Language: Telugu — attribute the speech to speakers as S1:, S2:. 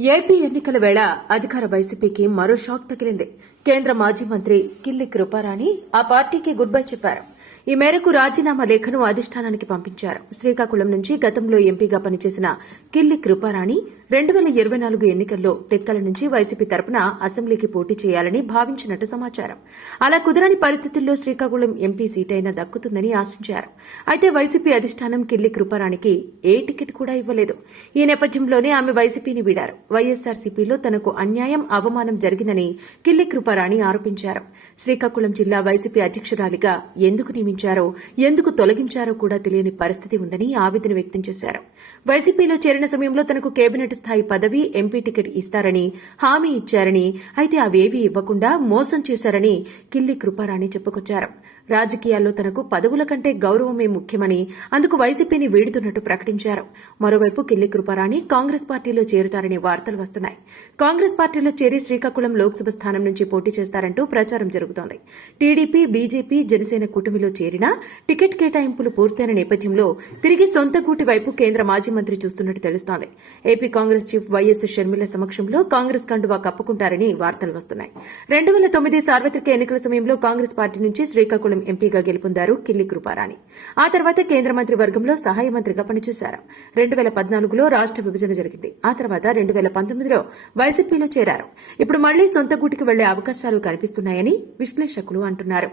S1: ఏపీ ఎన్నికల వేళ అధికార వైసీపీకి మరో షాక్ తగిలింది. కేంద్ర మాజీ మంత్రి కిల్లి కృపారాణి ఆ పార్టీకి గుడ్ బై చెప్పారు. ఈ మేరకు రాజీనామా లేఖను అధిష్టానానికి పంపించారు. శ్రీకాకుళం నుంచి గతంలో ఎంపీగా పనిచేసిన కిల్లి కృపారాణి రెండు వేల ఇరవై నాలుగు ఎన్నికల్లో టెక్కల నుంచి వైసీపీ తరపున అసెంబ్లీకి పోటీ చేయాలని భావించినట్టు సమాచారం. అలా కుదరని పరిస్థితుల్లో శ్రీకాకుళం ఎంపీ సీటైనా దక్కుతుందని ఆశించారు. అయితే వైసీపీ అధిష్టానం కిల్లి కృపారాణికి ఏ టికెట్ కూడా ఇవ్వలేదు. ఈ నేపథ్యంలోనే ఆమె వైసీపీని వీడారు. వైఎస్సార్సీపీలో తనకు అన్యాయం అవమానం జరిగిందని కిల్లి కృపారాణి ఆరోపించారు. శ్రీకాకుళం జిల్లా వైసీపీ అధ్యక్షురాలిగా ఎందుకు నియమించారో ఎందుకు తొలగించారో కూడా తెలియని పరిస్థితి ఉందని ఆవేదన వ్యక్తం చేశారు. వైసీపీలో చేరిన సమయంలో తనకు కేబినెట్ స్థాయి పదవి ఎంపీ టికెట్ ఇస్తారని హామీ ఇచ్చారని అయితే అవేవీ ఇవ్వకుండా మోసం చేశారని కిల్లి కృపారాణి చెప్పుకొచ్చారు. రాజకీయాల్లో తనకు పదవుల కంటే గౌరవమే ముఖ్యమని అందుకు వైసీపీని వీడుతున్నట్టు ప్రకటించారు. మరోవైపు కిల్లి కృపారాణి కాంగ్రెస్ పార్టీలో చేరుతారనే వార్తలు వస్తున్నాయి. కాంగ్రెస్ పార్టీలో చేరి శ్రీకాకుళం లోక్సభ స్థానం నుంచి పోటీ చేస్తారంటూ ప్రచారం జరుగుతోంది. టీడీపీ బీజేపీ జనసేన కూటమిలో చేరినా టికెట్ కేటాయింపులు పూర్తయిన నేపథ్యంలో తిరిగి సొంత గూటి వైపు కేంద్ర మాజీ మంత్రి చూస్తున్నట్టు తెలుస్తోంది. AP Congress chief YS Sharmila సమక్షంలో కాంగ్రెస్ కండువా కప్పుకుంటారని వార్తలు వస్తున్నాయి. రెండు వేల తొమ్మిది సార్వత్రిక ఎన్నికల సమయంలో కాంగ్రెస్ పార్టీ నుంచి శ్రీకాకుళం ఎంపీగా గెలుపొందారు కిల్లి కృపారాణి. ఆ తర్వాత కేంద్ర మంత్రి వర్గంలో సహాయ మంత్రిగా పనిచేశారు. రెండు వేల పద్నాలుగులో రాష్ట విభజన జరిగింది. ఆ తర్వాత రెండు వేల పంతొమ్మిదిలో వైసీపీలో చేరారు. ఇప్పుడు మళ్ళీ సొంత గూటికి వెళ్ళే అవకాశాలు కనిపిస్తున్నాయని విశ్లేషకులు అంటున్నారు.